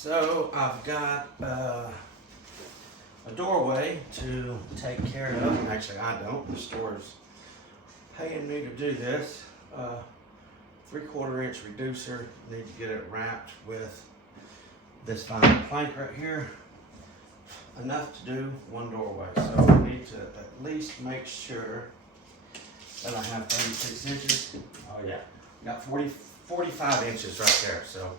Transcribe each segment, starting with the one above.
So I've got a doorway to take care of. Actually, I don't. The store's paying me to do this. 3/4 inch reducer. Need to get it wrapped with this vinyl plank right here. Enough to do one doorway. So I need to at least make sure that I have 36 inches. Oh yeah, got 45 inches right there. So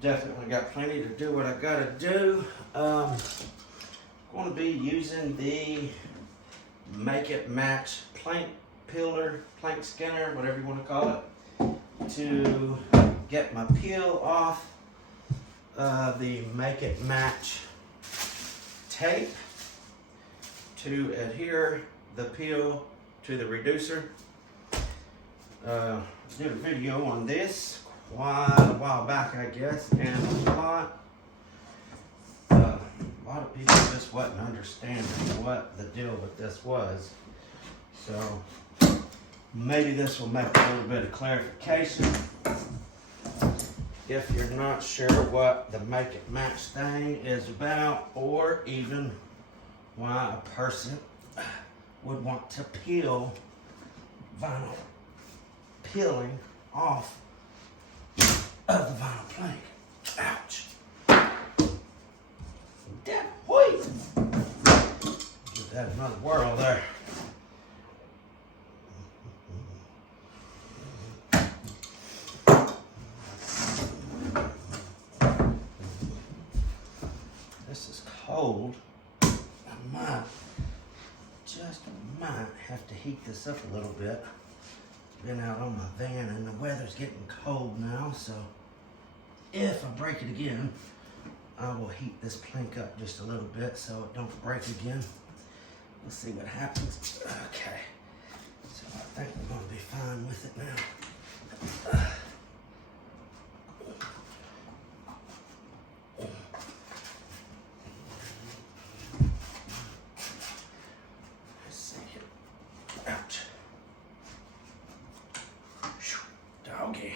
definitely got plenty to do what I gotta do. Going to be using the Make It Match plank peeler, plank skinner, whatever you want to call it, to get my peel off the Make It Match tape to adhere the peel to the reducer. Did a video on this quite a while back, I guess, and a lot of people just wasn't understanding what the deal with this was. So maybe this will make a little bit of clarification if you're not sure what the Make It Match thing is about, or even why a person would want to peel vinyl peeling off of the vinyl plank. Ouch. Damn, wait. Give that another whirl there. This is cold. I might have to heat this up a little bit. Been out on my van and the weather's getting cold now, so if I break it again, I will heat this plank up just a little bit so it don't break again. We'll see what happens. Okay, so I think we're gonna be fine with it now. Let's see here. Ouch. Doggy.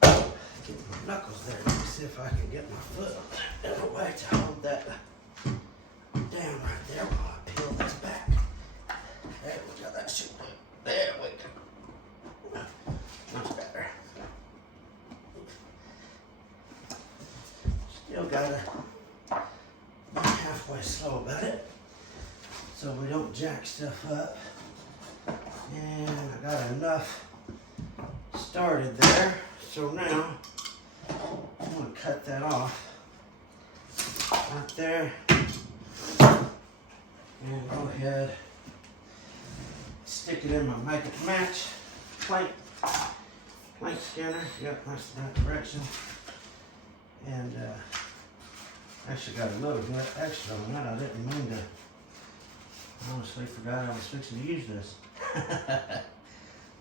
Get my knuckles there. Let me see if I can get my foot in a way to hold that down right there while I peel this back. There we go. That should do it. There we go. Much better. Still gotta be halfway slow about it so we don't jack stuff up. And I got enough started there, so now I'm going to cut that off right there and go ahead, stick it in my Make It Match plank scanner. Yep, that's that direction. And actually got a little bit extra on that. I didn't mean to. I honestly forgot I was fixing to use this.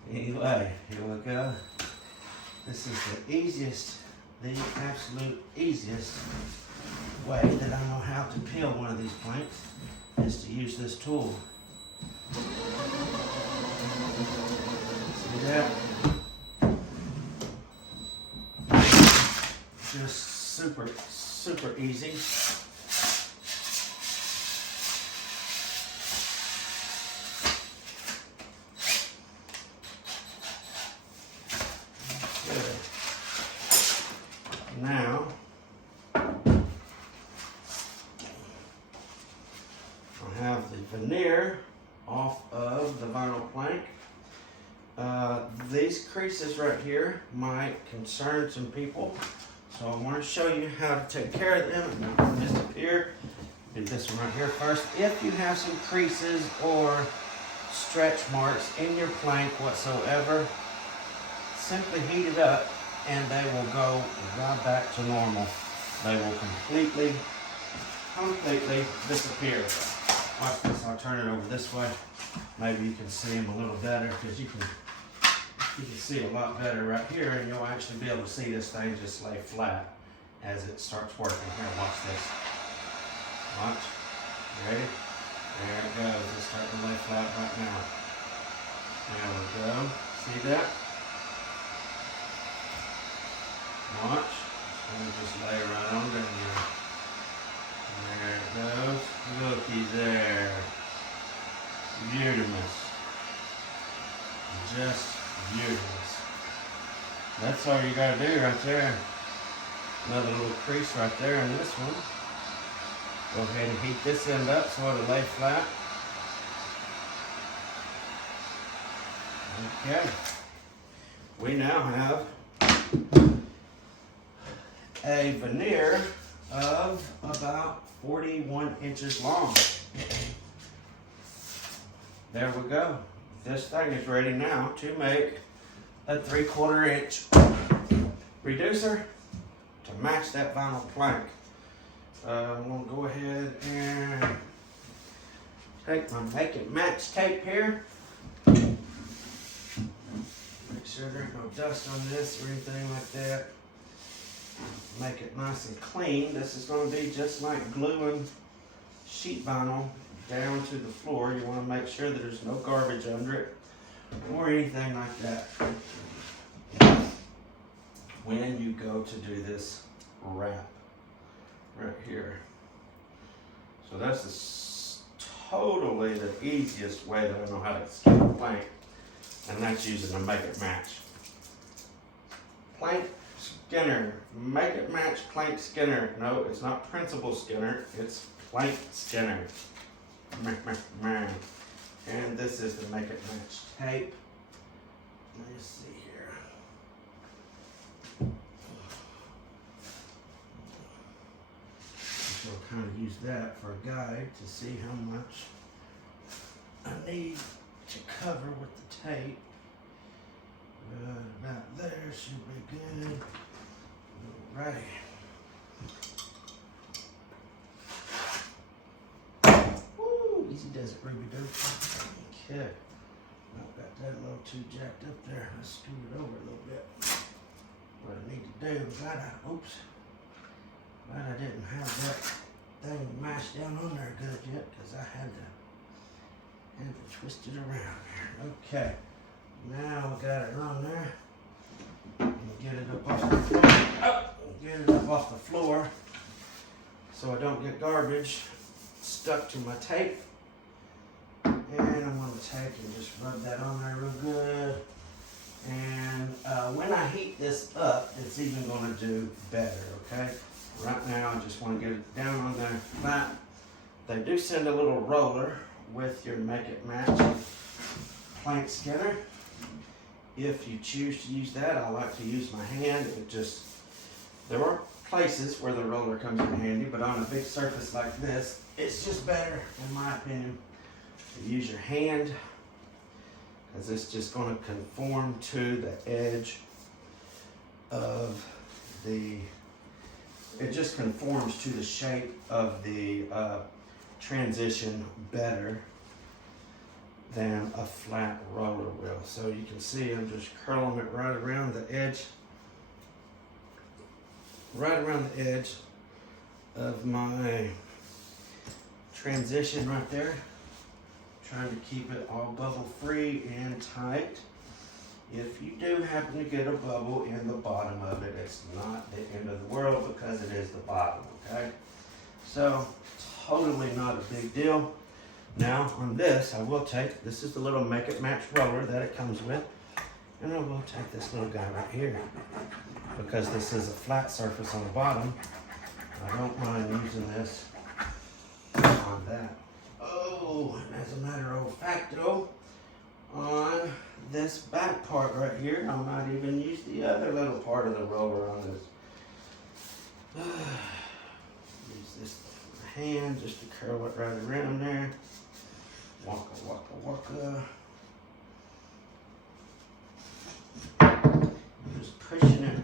Anyway, here we go. This is the absolute easiest way that I know how to peel one of these planks, is to use this tool. See that? Just super easy. Now, I have the veneer off of the vinyl plank. These creases right here might concern some people, so I want to show you how to take care of them and not disappear. Do this one right here first. If you have some creases or stretch marks in your plank whatsoever, simply heat it up and they will go right back to normal. They will completely disappear. Watch this, I'll turn it over this way. Maybe you can see them a little better, because you can see a lot better right here, and you'll actually be able to see this thing just lay flat as it starts working. Here, watch this. Watch. Ready? There it goes. It's starting to lay flat right now. There we go. See that? Watch. And just lay it right on down there. There it goes. Looky there. Beautiful. Just beautiful. That's all you gotta do right there. Another little crease right there in this one. Go ahead and heat this end up so it'll lay flat. Okay. We now have a veneer of about 41 inches long. There we go. This thing is ready now to make a 3/4 inch reducer to match that vinyl plank. I'm going to go ahead and take my Make It Match tape here. Make sure there's no dust on this or anything like that. Make it nice and clean. This is going to be just like gluing sheet vinyl down to the floor. You want to make sure that there's no garbage under it or anything like that when you go to do this wrap right here. So that's totally the easiest way that I know how to skin a plank, and that's using a Make It Match plank skinner. Make It Match plank skinner. No, it's not principal skinner, it's plank skinner. And this is the Make It Match tape. Let's see here. So I'll kind of use that for a guide to see how much I need to cover with the tape. About there should be good. Alright. Woo! Easy does it, Ruby Dope. Okay. I've got that a little too jacked up there. Let's scoot it over a little bit. What I need to do is glad I didn't have that thing mashed down on there good yet, because I had to twist it around here. Okay. Now we got it on there. Get it up off the floor. Get it up off the floor so I don't get garbage stuck to my tape. And I'm going to take and just rub that on there real good. And when I heat this up, it's even going to do better, okay? Right now, I just want to get it down on there flat. They do send a little roller with your Make It Match plank skinner. If you choose to use that, I like to use my hand. There are places where the roller comes in handy, but on a big surface like this, it's just better, in my opinion, to use your hand, because it's just going to conform to the edge of it just conforms to the shape of the transition better than a flat roller will. So you can see I'm just curling it right around the edge of my transition right there. Trying to keep it all bubble free and tight. If you do happen to get a bubble in the bottom of it, it's not the end of the world, because it is the bottom, okay? So, totally not a big deal. Now, on this, I will take, this is the little Make It Match roller that it comes with, and I will take this little guy right here, because this is a flat surface on the bottom. I don't mind using this on that. Oh, and as a matter of fact, though, on this back part right here, I might even use the other little part of the roller on this. Use this hand just to curl it right around there. Waka, waka, waka. I'm just pushing it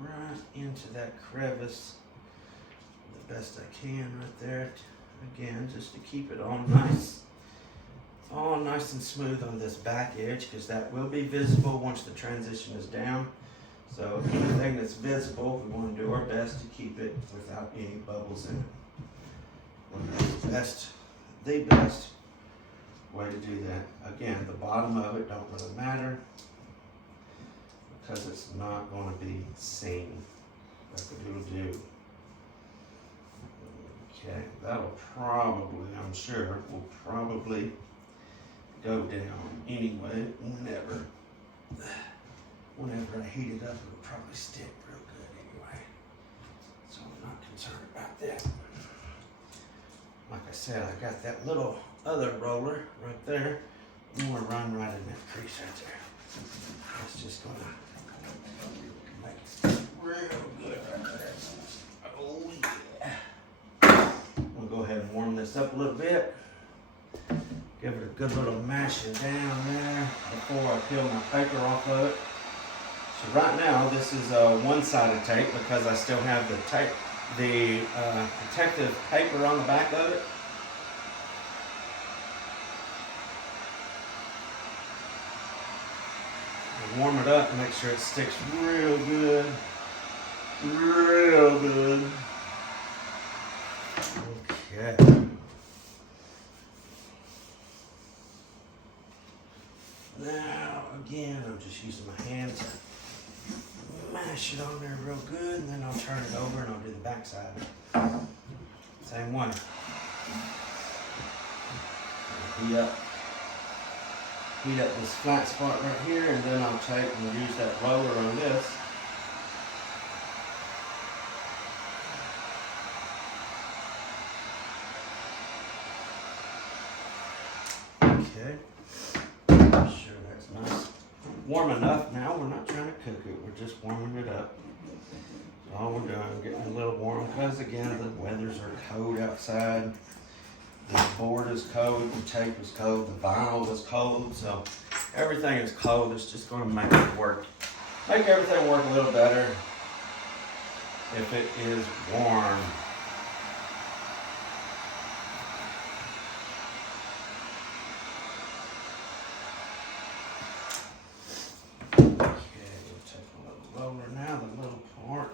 right into that crevice the best I can right there. Again, just to keep it all nice and smooth on this back edge, because that will be visible once the transition is down. So anything that's visible, we want to do our best to keep it without any bubbles in it. The best way to do that. Again, the bottom of it don't really matter, because it's not going to be seen like a doodle-doo. Okay, that'll probably, I'm sure, will probably go down anyway whenever I heat it up. It'll probably stick real good anyway, so I'm not concerned about that. Like I said, I got that little other roller right there. I'm gonna run right in that crease right there. It's just gonna make it real good right there. Oh yeah. I'm gonna go ahead and warm this up a little bit. Give it a good little mashing down there before I peel my paper off of it. So right now this is a one-sided tape because I still have the tape, the protective paper on the back of it. Warm it up and make sure it sticks real good. Real good. Okay. Now, again, I'm just using my hand to mash it on there real good, and then I'll turn it over and I'll do the back side. Same one. Heat up this flat spot right here, and then I'll take and use that roller on this. Okay. Make sure that's nice. Warm enough now. We're not trying to cook it. We're just warming it up. So all we're doing is getting a little warm because, again, the weathers are cold outside. The board is cold, the tape is cold, the vinyl is cold, so everything is cold. It's just going to make it work. Make everything work a little better if it is warm. Okay, we'll take a little roller now, the little part,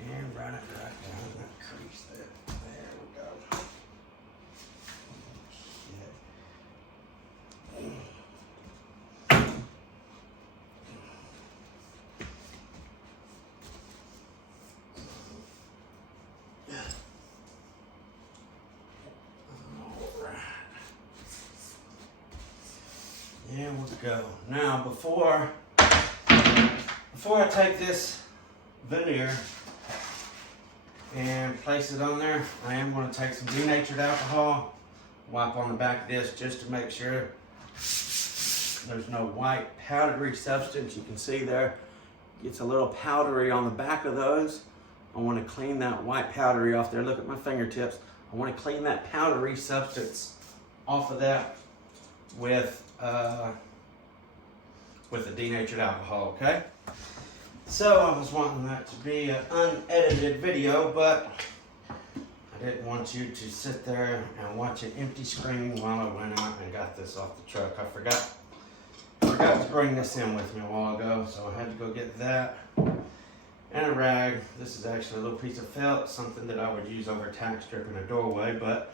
and run it right down that crease there. There we go. There we go. Now, before I take this veneer and place it on there, I am going to take some denatured alcohol, wipe on the back of this just to make sure there's no white powdery substance. You can see there, it's a little powdery on the back of those. I want to clean that white powdery off there. Look at my fingertips. I want to clean that powdery substance off of that with the denatured alcohol, okay? So I was wanting that to be an unedited video, but I didn't want you to sit there and watch an empty screen while I went out and got this off the truck. I forgot to bring this in with me a while ago, so I had to go get that and a rag. This is actually a little piece of felt, something that I would use over a tack strip in a doorway, but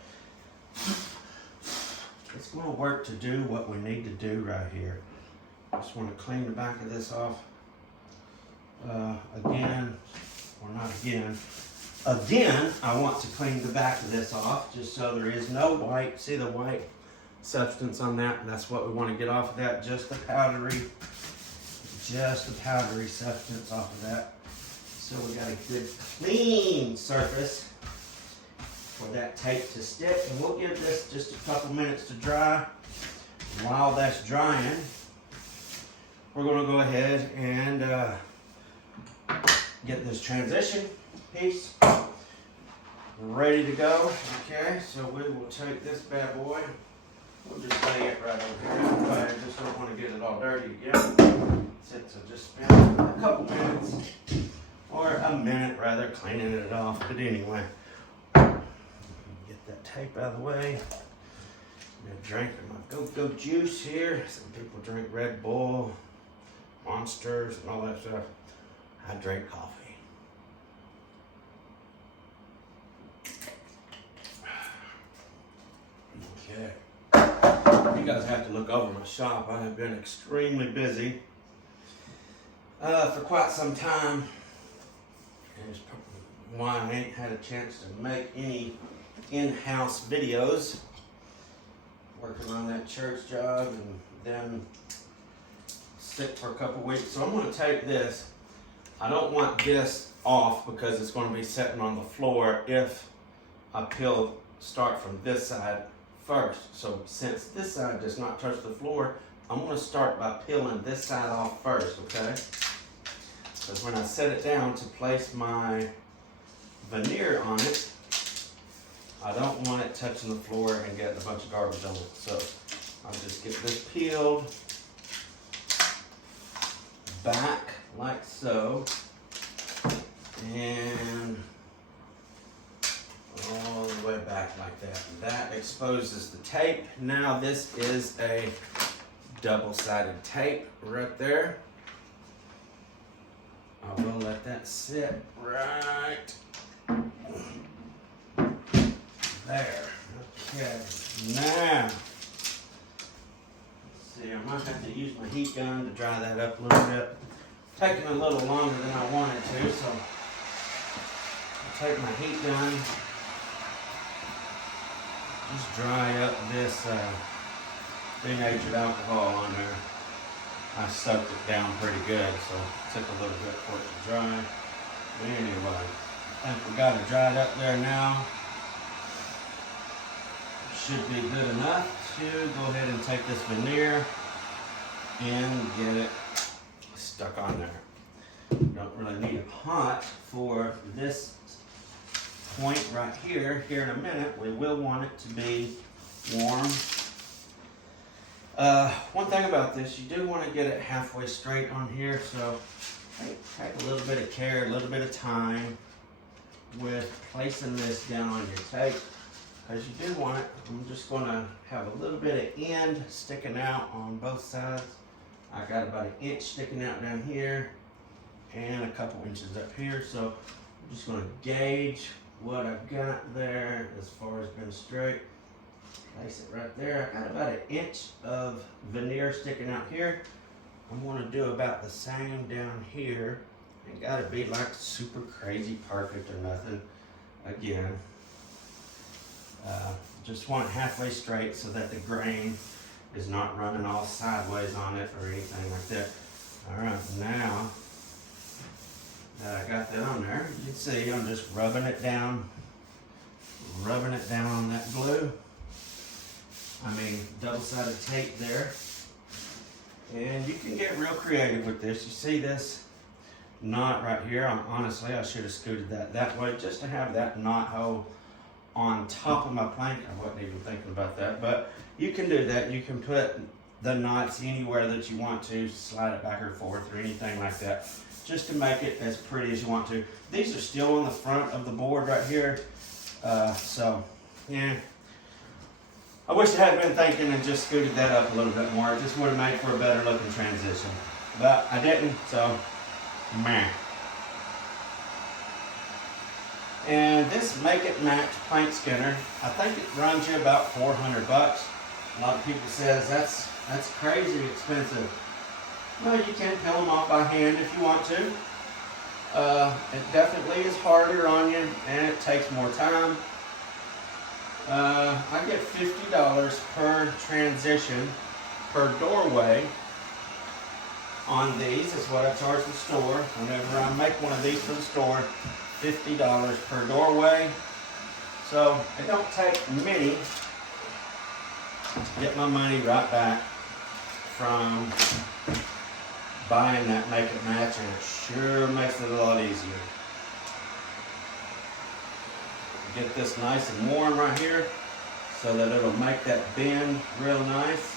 it's going to work to do what we need to do right here. Just want to clean the back of this off. Again, I want to clean the back of this off just so there is no white. See the white substance on that? That's what we want to get off of that. Just the powdery substance off of that. So we got a good clean surface for that tape to stick. And we'll give this just a couple minutes to dry. While that's drying, we're going to go ahead and get this transition piece ready to go. Okay, so we will take this bad boy. We'll just lay it right over here. I just don't want to get it all dirty again. So just spend a couple minutes, or a minute rather, cleaning it off. But anyway, get that tape out of the way. I'm gonna drink my go-go juice here. Some people drink Red Bull, Monsters, and all that stuff. I drink coffee. Okay. You guys have to look over my shop. I have been extremely busy. for quite some time. And it's probably why I ain't had a chance to make any in-house videos. Working on that church job and then sick for a couple weeks. So I'm going to take this. I don't want this off because it's going to be sitting on the floor if I start from this side first. So since this side does not touch the floor, I'm going to start by peeling this side off first, okay? Because when I set it down to place my veneer on it, I don't want it touching the floor and getting a bunch of garbage on it. So I'll just get this peeled back like so, and all the way back like that. That exposes the tape. Now this is a double-sided tape right there. I will let that sit right there. Okay, now, let's see, I might have to use my heat gun to dry that up a little bit. Taking a little longer than I wanted to, so I'll take my heat gun, just dry up this denatured alcohol on there. I soaked it down pretty good, so it took a little bit for it to dry. Anyway, I think we got it dried up there now. Should be good enough to go ahead and take this veneer and get it stuck on there. Don't really need it hot for this point right here. Here in a minute, we will want it to be warm. One thing about this, you do want to get it halfway straight on here, so take a little bit of care, a little bit of time with placing this down on your tape, because you do want it. I'm just going to have a little bit of end sticking out on both sides. I got about an inch sticking out down here and a couple inches up here, so I'm just going to gauge what I've got there as far as being straight. Place it right there. I got about an inch of veneer sticking out here. I'm going to do about the same down here. Ain't got to be like super crazy perfect or nothing. Again, just want it halfway straight so that the grain is not running all sideways on it or anything like that. All right, now that I got that on there, you can see I'm just rubbing it down on that glue. Double-sided tape there. And you can get real creative with this. You see this knot right here? Honestly, I should have scooted that way just to have that knot hole on top of my plank. I wasn't even thinking about that, but you can do that. You can put the knots anywhere that you want to, slide it back or forth or anything like that, just to make it as pretty as you want to. These are still on the front of the board right here, so yeah. I wish I had been thinking and just scooted that up a little bit more. It just would have made for a better looking transition. But I didn't, so meh. And this Make It Match paint skinner, I think it runs you about $400. A lot of people says that's crazy expensive. Well, you can peel them off by hand if you want to. It definitely is harder on you and it takes more time. I get $50 per transition, per doorway on these is what I charge the store. Whenever I make one of these for the store, $50 per doorway. So it don't take many to get my money right back from buying that Make It Match, and it sure makes it a lot easier. Get this nice and warm right here so that it'll make that bend real nice.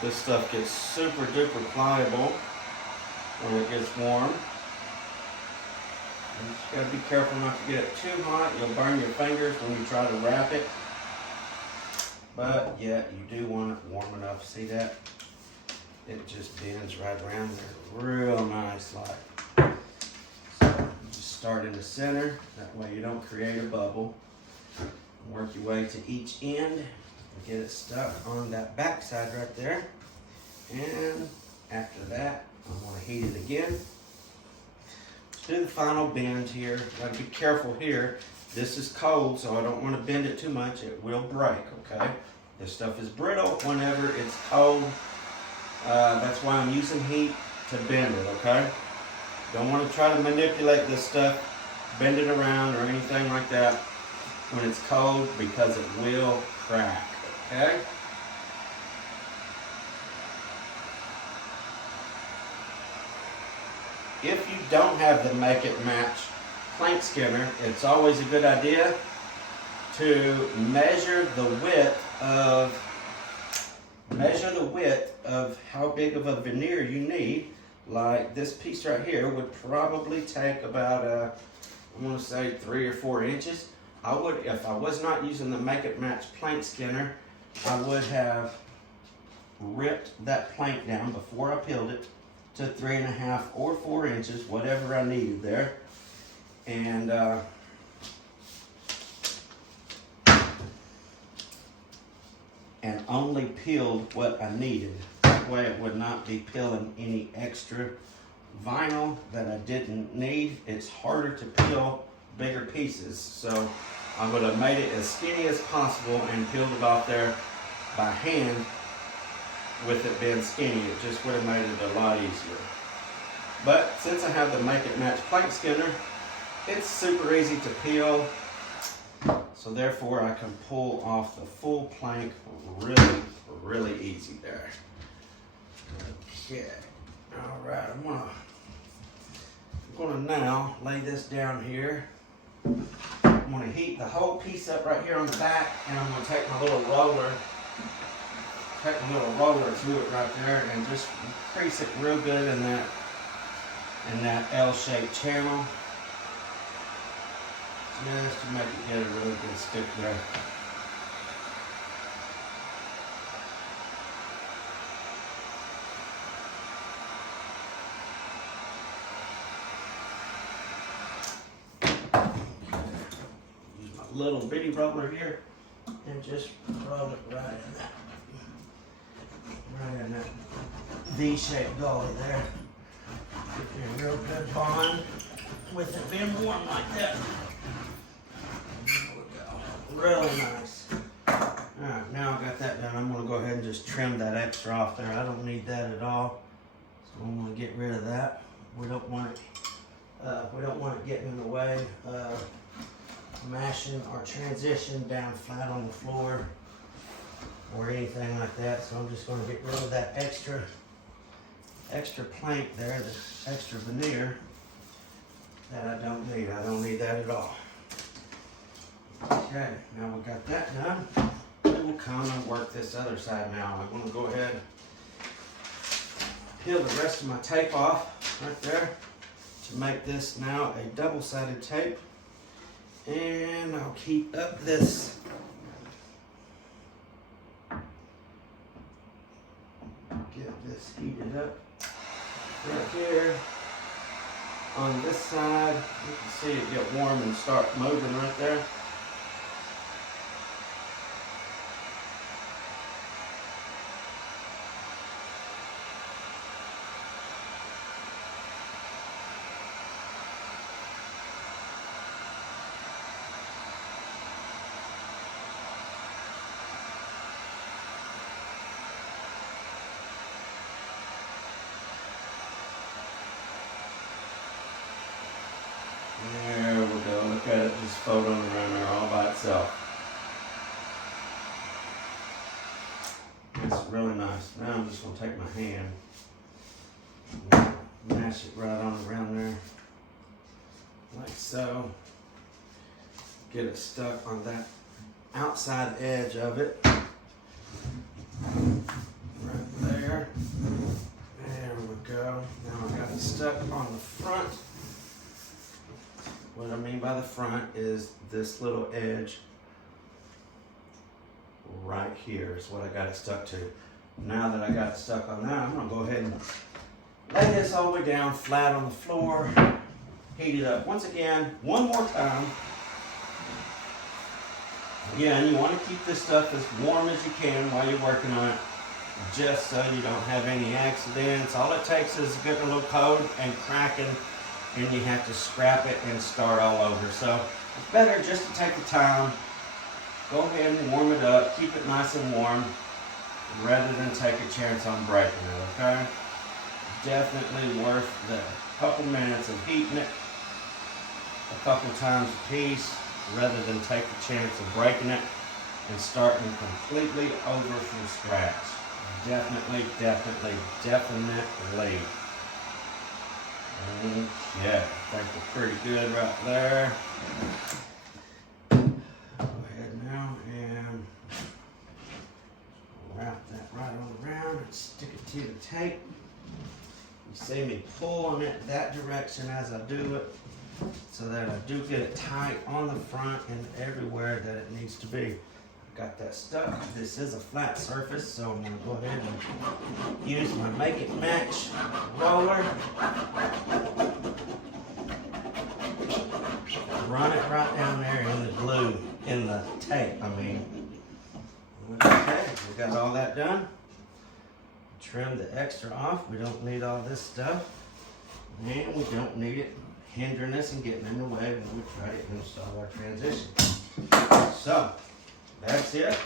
This stuff gets super duper pliable when it gets warm. You just gotta be careful not to get it too hot. You'll burn your fingers when you try to wrap it. But yeah, you do want it warm enough. See that? It just bends right around there real nice like. Start in the center, that way you don't create a bubble. Work your way to each end and get it stuck on that back side right there. And after that, I'm going to heat it again. Do the final bend here. Gotta be careful here. This is cold, so I don't want to bend it too much. It will break, okay? This stuff is brittle whenever it's cold. That's why I'm using heat to bend it, okay? Don't want to try to manipulate this stuff, bend it around or anything like that when it's cold, because it will crack, okay? If you don't have the Make It Match plank skinner, it's always a good idea to measure the width of how big of a veneer you need. Like this piece right here would probably take about I'm going to say 3 or 4 inches. I would, if I was not using the Make It Match plank skinner, I would have ripped that plank down before I peeled it to 3.5 or 4 inches, whatever I needed there. And only peeled what I needed. That way it would not be peeling any extra vinyl that I didn't need. It's harder to peel bigger pieces, so I would have made it as skinny as possible and peeled it off there by hand. With it being skinny, it just would have made it a lot easier. But since I have the Make It Match plank skinner, it's super easy to peel, so therefore I can pull off the full plank really easy there. Okay, all right, I'm gonna now lay this down here. I'm gonna heat the whole piece up right here on the back, and I'm gonna take my little roller to it right there and just crease it real good in that L-shaped channel, just to make it get a really good stick there. Use my little bitty roller here and just roll it right in that V-shaped gully there. Get a real good bond with it being warm like that. There we go. Really nice. Alright, now I got that done. I'm going to go ahead and just trim that extra off there. I don't need that at all. So I'm going to get rid of that. We don't want it getting in the way of mashing our transition down flat on the floor or anything like that. So I'm just going to get rid of that extra plank there, the extra veneer that I don't need. I don't need that at all. Okay, now we got that done. Then we'll come and work this other side now. I'm going to go ahead and peel the rest of my tape off right there to make this now a double-sided tape. And I'll heat up this heated up right here. On this side, you can see it get warm and start moving right there. There we go. Look at it just floating around there all by itself. It's really nice. Now I'm just going to take my hand and mash it right on around there like so. Get it stuck on that outside edge of it. Right there. There we go. Now I got it stuck on the front. What I mean by the front is this little edge right here is what I got it stuck to. Now that I got it stuck on that, I'm going to go ahead and lay this all the way down flat on the floor, heat it up once again, one more time. Again, you want to keep this stuff as warm as you can while you're working on it. just so you don't have any accidents. All it takes is getting a little cold and cracking, and you have to scrap it and start all over. So it's better just to take the time, go ahead and warm it up, keep it nice and warm, rather than take a chance on breaking it, okay? Definitely worth the couple minutes of heating it a couple times a piece, rather than take the chance of breaking it and starting completely over from scratch. Definitely. Okay, I think we're pretty good right there. Go ahead now and wrap that right on around and stick it to the tape. You see me pulling it that direction as I do it, so that I do get it tight on the front and everywhere that it needs to be. Got that stuck. This is a flat surface, so I'm going to go ahead and use my Make It Match roller. Run it right down there in the glue, in the tape, I mean. Okay, we got all that done. Trim the extra off. We don't need all this stuff. And we don't need it hindering us and getting in the way when we try to install our transition. So, that's it.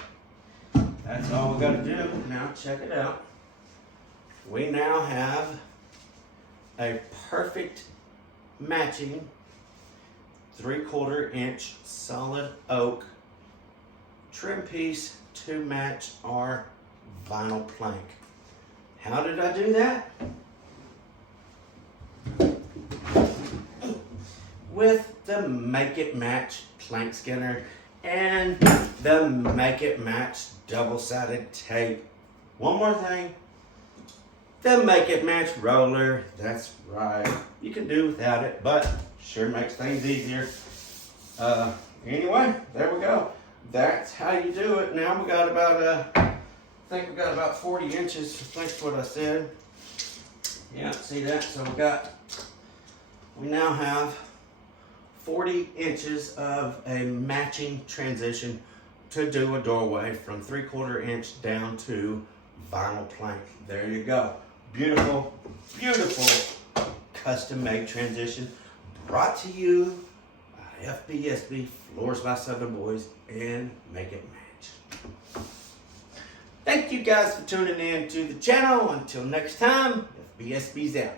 That's all we got to do. Now check it out. We now have a perfect matching 3/4 inch solid oak trim piece to match our vinyl plank. How did I do that? With the Make It Match plank skinner and the Make It Match double-sided tape. One more thing, the Make It Match roller. That's right, you can do without it, but sure makes things easier. Anyway, there we go. That's how you do it. Now we got about, I think we got about 40 inches, I think's what I said. Yeah, see that? So we now have 40 inches of a matching transition to do a doorway from 3/4 inch down to vinyl plank. There you go. Beautiful, beautiful custom made transition brought to you by FBSB Floors by Southern Boys and Make It Match. Thank you guys for tuning in to the channel. Until next time, FBSB's out.